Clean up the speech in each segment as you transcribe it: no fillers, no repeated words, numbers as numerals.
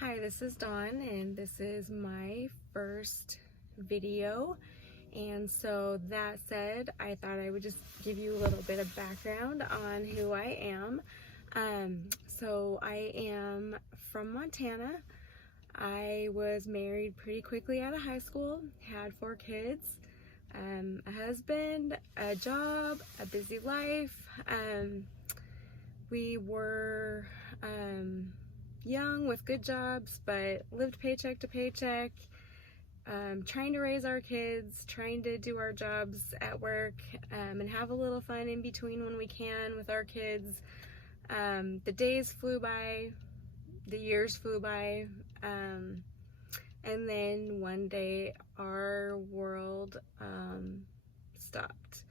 Hi, this is Dawn, and this is my first video. And so that said, I thought I would just give you a little bit of background on who I am. So I am from Montana. I was married pretty quickly out of high school, had 4 kids, a husband, a job, a busy life. We were young with good jobs, but lived paycheck to paycheck, trying to raise our kids, trying to do our jobs at work, and have a little fun in between when we can with our kids. The days flew by, the years flew by, and then one day our world stopped.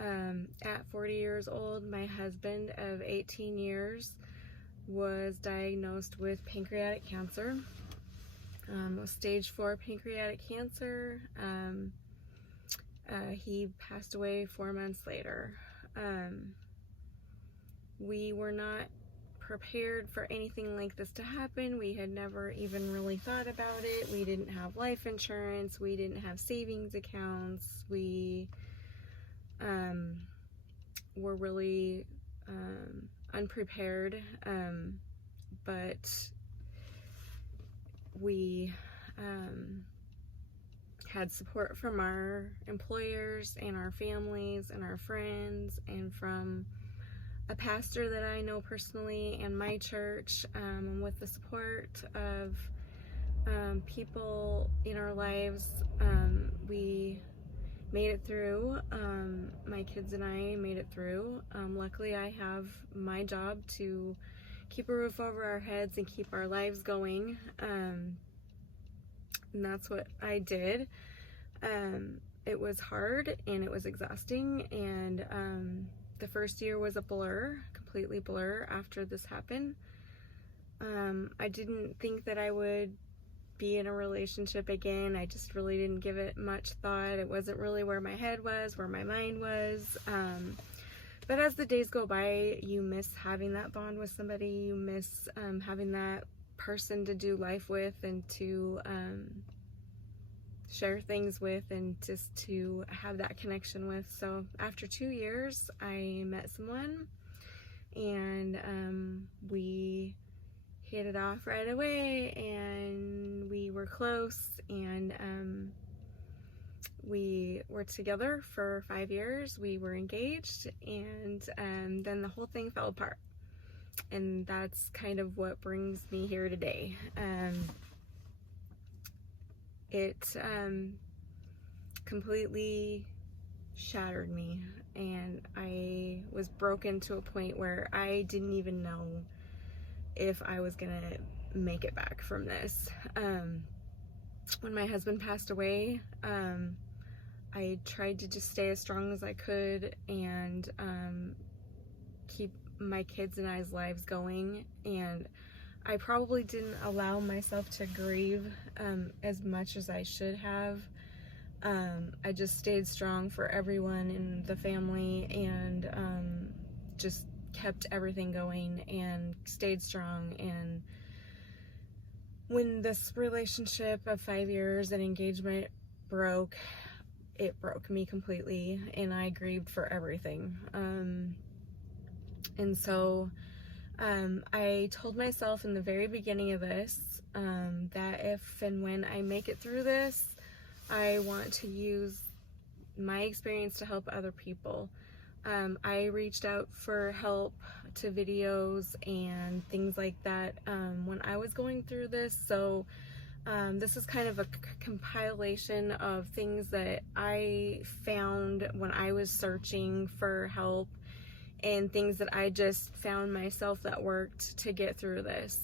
At 40 years old, my husband of 18 years was diagnosed with pancreatic cancer. Stage 4 pancreatic cancer. He passed away 4 months later. We were not prepared for anything like this to happen. We had never even really thought about it. We didn't have life insurance. We didn't have savings accounts. We were really unprepared, but we had support from our employers and our families and our friends, and from a pastor that I know personally and my church, and with the support of people in our lives, we made it through. My kids and I made it through. Luckily, I have my job to keep a roof over our heads and keep our lives going, and that's what I did. It was hard and it was exhausting, and the first year was a blur, completely blur after this happened. I didn't think that I would be in a relationship again. I just really didn't give it much thought. It wasn't really where my head was, where my mind was. But as the days go by, you miss having that bond with somebody. You miss having that person to do life with and to share things with, and just to have that connection with. So after 2 years, I met someone, and we hit it off right away, and we were close, and we were together for 5 years. We were engaged, and then the whole thing fell apart, and that's kind of what brings me here today. It completely shattered me, and I was broken to a point where I didn't even know if I was gonna make it back from this. When my husband passed away, I tried to just stay as strong as I could and keep my kids and I's lives going, and I probably didn't allow myself to grieve as much as I should have. I just stayed strong for everyone in the family, and just kept everything going and stayed strong. And when this relationship of 5 years and engagement broke, it broke me completely, and I grieved for everything. And so I told myself in the very beginning of this that if and when I make it through this, I want to use my experience to help other people. I reached out for help to videos and things like that when I was going through this. So this is kind of a compilation of things that I found when I was searching for help, and things that I just found myself that worked to get through this.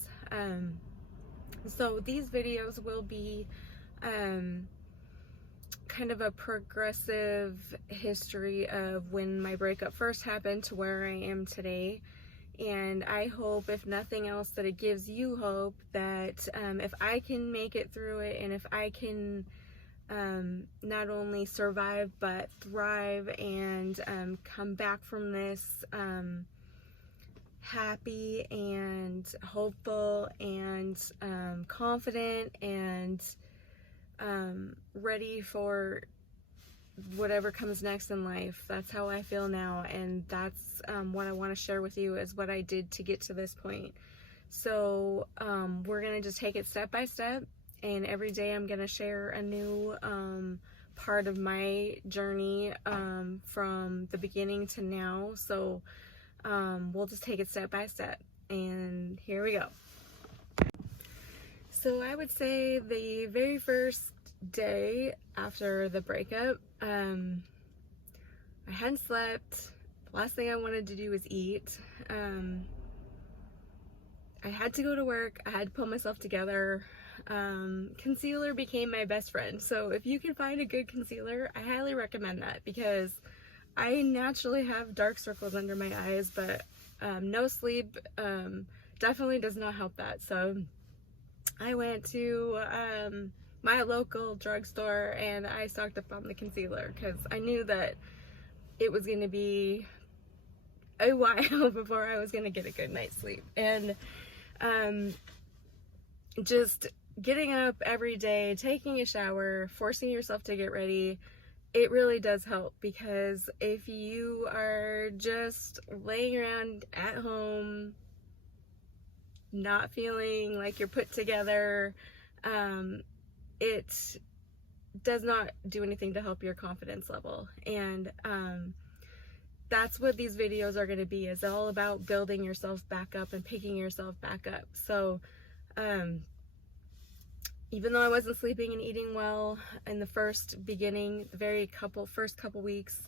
So these videos will be kind of a progressive history of when my breakup first happened to where I am today. And I hope, if nothing else, that it gives you hope that if I can make it through it, and if I can not only survive but thrive and come back from this happy and hopeful and confident and ready for whatever comes next in life. That's how I feel now, and that's what I want to share with you, is what I did to get to this point. So we're gonna just take it step by step, and every day I'm gonna share a new part of my journey from the beginning to now. So we'll just take it step by step, and here we go. So I would say the very first day after the breakup, I hadn't slept. The last thing I wanted to do was eat. I had to go to work. I had to pull myself together. Concealer became my best friend. So if you can find a good concealer, I highly recommend that, because I naturally have dark circles under my eyes, but no sleep definitely does not help that. So I went to my local drugstore and I stocked up on the concealer, because I knew that it was going to be a while before I was going to get a good night's sleep. And just getting up every day, taking a shower, forcing yourself to get ready, it really does help. Because if you are just laying around at home, not feeling like you're put together, it does not do anything to help your confidence level. And that's what these videos are going to be, is all about building yourself back up and picking yourself back up. So even though I wasn't sleeping and eating well in the first couple weeks,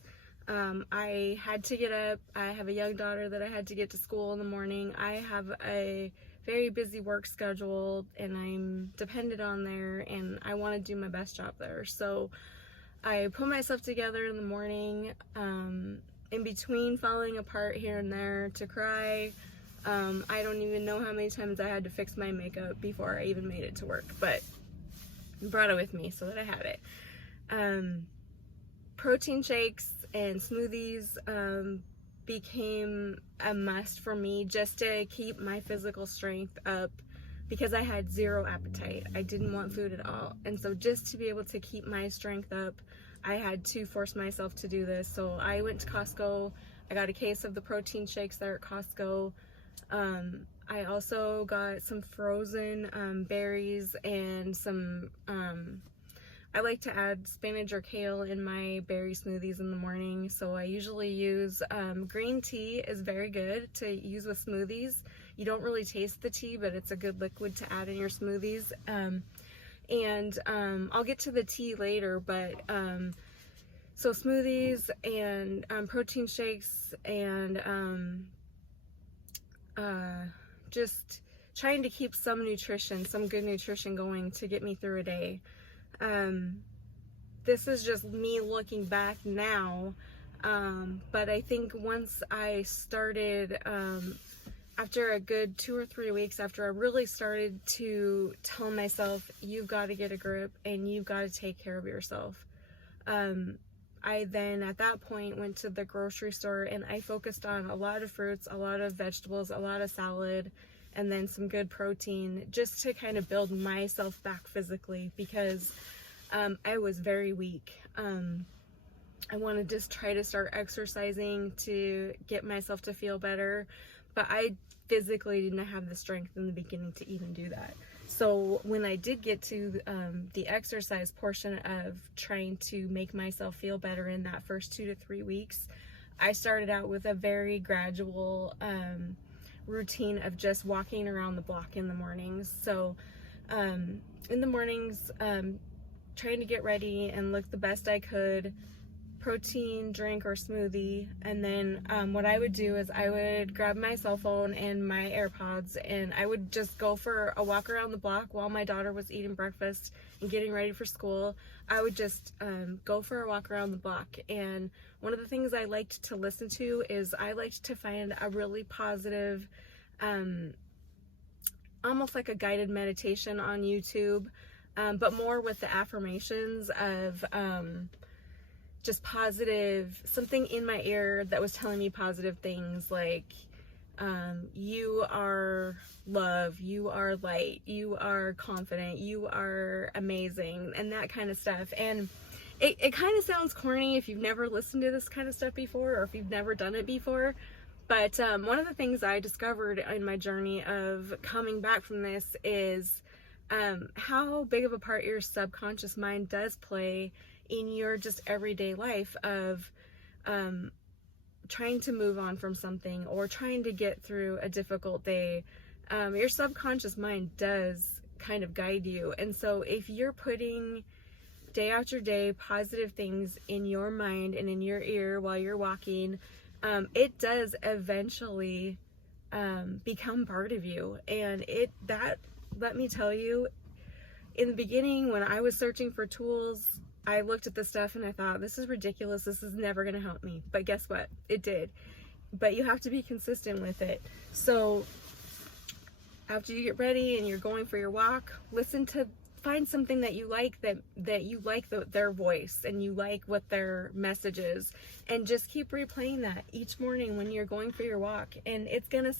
I had to get up. I have a young daughter that I had to get to school in the morning. I have a very busy work schedule, and I'm dependent on there, and I want to do my best job there. So I put myself together in the morning, in between falling apart here and there, to cry. I don't even know how many times I had to fix my makeup before I even made it to work, but I brought it with me so that I had it. Protein shakes and smoothies became a must for me, just to keep my physical strength up, because I had zero appetite. I didn't want food at all. And so just to be able to keep my strength up, I had to force myself to do this. So I went to Costco. I got a case of the protein shakes there at Costco. I also got some frozen berries and some, I like to add spinach or kale in my berry smoothies in the morning. So I usually use green tea is very good to use with smoothies. You don't really taste the tea, but it's a good liquid to add in your smoothies. And I'll get to the tea later, but so smoothies and protein shakes, and just trying to keep some good nutrition going to get me through a day. This is just me looking back now, but I think once I started, after a good 2 or 3 weeks, after I really started to tell myself, you've got to get a grip and you've got to take care of yourself, I then at that point went to the grocery store and I focused on a lot of fruits, a lot of vegetables, a lot of salad, and then some good protein, just to kind of build myself back physically, because I was very weak. I want to just try to start exercising to get myself to feel better, but I physically didn't have the strength in the beginning to even do that. So when I did get to the exercise portion of trying to make myself feel better in that first 2 to 3 weeks, I started out with a very gradual routine of just walking around the block in the mornings. So in the mornings, trying to get ready and look the best I could, protein drink or smoothie, and then what I would do is I would grab my cell phone and my AirPods, and I would just go for a walk around the block while my daughter was eating breakfast and getting ready for school. I would just go for a walk around the block, and one of the things I liked to listen to is I liked to find a really positive, almost like a guided meditation on YouTube, but more with the affirmations of just positive, something in my ear that was telling me positive things, like You are love, you are light, you are confident, you are amazing, and that kind of stuff. And it kind of sounds corny if you've never listened to this kind of stuff before, or if you've never done it before. But one of the things I discovered in my journey of coming back from this is how big of a part your subconscious mind does play in your just everyday life of trying to move on from something or trying to get through a difficult day. Your subconscious mind does kind of guide you. And so if you're putting day after day positive things in your mind and in your ear while you're walking, it does eventually become part of you. And let me tell you, in the beginning when I was searching for tools, I looked at this stuff and I thought, this is ridiculous, this is never going to help me. But guess what? It did. But you have to be consistent with it. So after you get ready and you're going for your walk, find something that you like, that you like their voice and you like what their message is, and just keep replaying that each morning when you're going for your walk. And it's gonna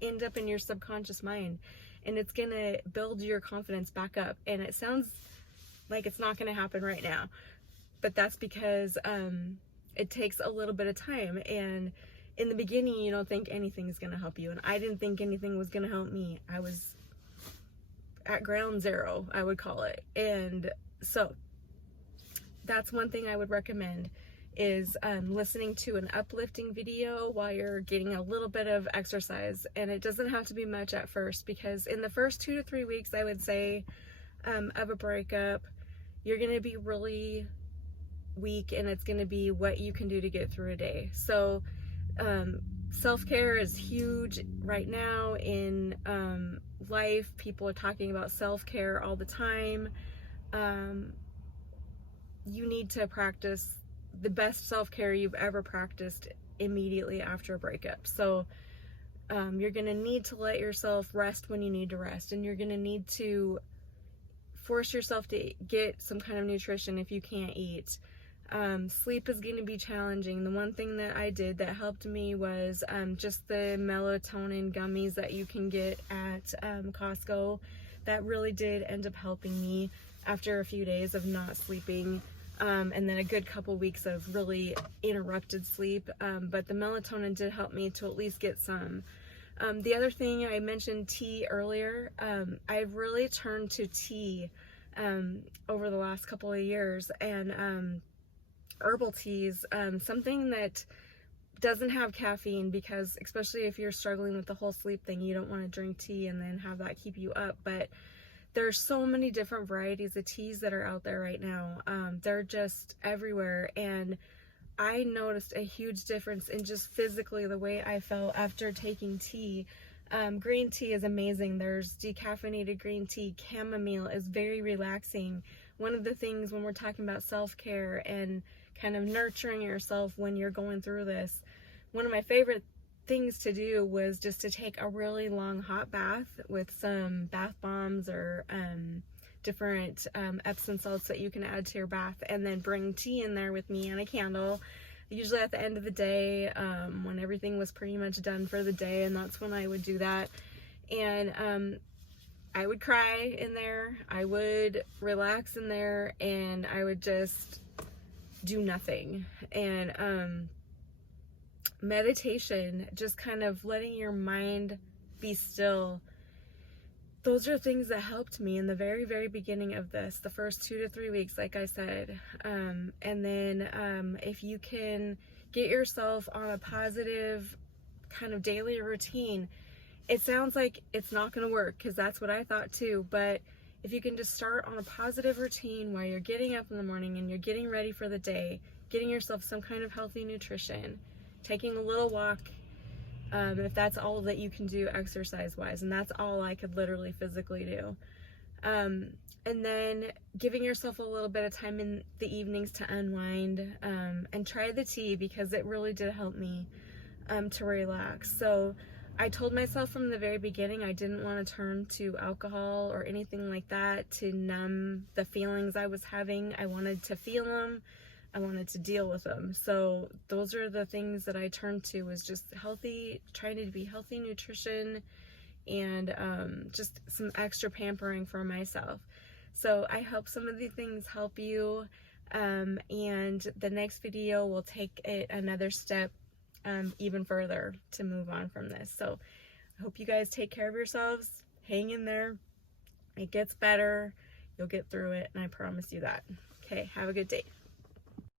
end up in your subconscious mind, and it's gonna build your confidence back up. And it sounds like it's not gonna happen right now, but that's because it takes a little bit of time. And in the beginning, you don't think anything's gonna help you, and I didn't think anything was gonna help me. I was at ground zero, I would call it. And so that's one thing I would recommend, is listening to an uplifting video while you're getting a little bit of exercise. And it doesn't have to be much at first, because in the first 2 to 3 weeks, I would say, of a breakup, you're going to be really weak, and it's going to be what you can do to get through a day. So self-care is huge right now in life. People are talking about self-care all the time. You need to practice the best self-care you've ever practiced immediately after a breakup. So you're going to need to let yourself rest when you need to rest, and you're going to need to force yourself to get some kind of nutrition if you can't eat. Sleep is going to be challenging. The one thing that I did that helped me was just the melatonin gummies that you can get at Costco. That really did end up helping me after a few days of not sleeping, and then a good couple weeks of really interrupted sleep. But the melatonin did help me to at least get some. The other thing, I mentioned tea earlier. I've really turned to tea over the last couple of years, and herbal teas, something that doesn't have caffeine, because especially if you're struggling with the whole sleep thing, you don't want to drink tea and then have that keep you up. But there's so many different varieties of teas that are out there right now. They're just everywhere, and I noticed a huge difference in just physically the way I felt after taking tea. Green tea is amazing. There's decaffeinated green tea. Chamomile is very relaxing. One of the things when we're talking about self-care and kind of nurturing yourself when you're going through this, one of my favorite things to do was just to take a really long hot bath with some bath bombs or different Epsom salts that you can add to your bath, and then bring tea in there with me and a candle, usually at the end of the day, when everything was pretty much done for the day. And that's when I would do that. And I would cry in there, I would relax in there, and I would just do nothing. And meditation, just kind of letting your mind be still, those are things that helped me in the very, very beginning of this, the first 2 to 3 weeks, like I said. And then if you can get yourself on a positive kind of daily routine, it sounds like it's not going to work, because that's what I thought too. But if you can just start on a positive routine while you're getting up in the morning and you're getting ready for the day, getting yourself some kind of healthy nutrition, taking a little walk, if that's all that you can do exercise-wise, and that's all I could literally physically do. And then giving yourself a little bit of time in the evenings to unwind, and try the tea, because it really did help me to relax. So I told myself from the very beginning I didn't want to turn to alcohol or anything like that to numb the feelings I was having. I wanted to feel them. I wanted to deal with them. So those are the things that I turned to, was just healthy, trying to be healthy nutrition, and just some extra pampering for myself. So I hope some of these things help you, and the next video will take it another step even further to move on from this. So I hope you guys take care of yourselves. Hang in there. It gets better. You'll get through it, and I promise you that. Okay, have a good day.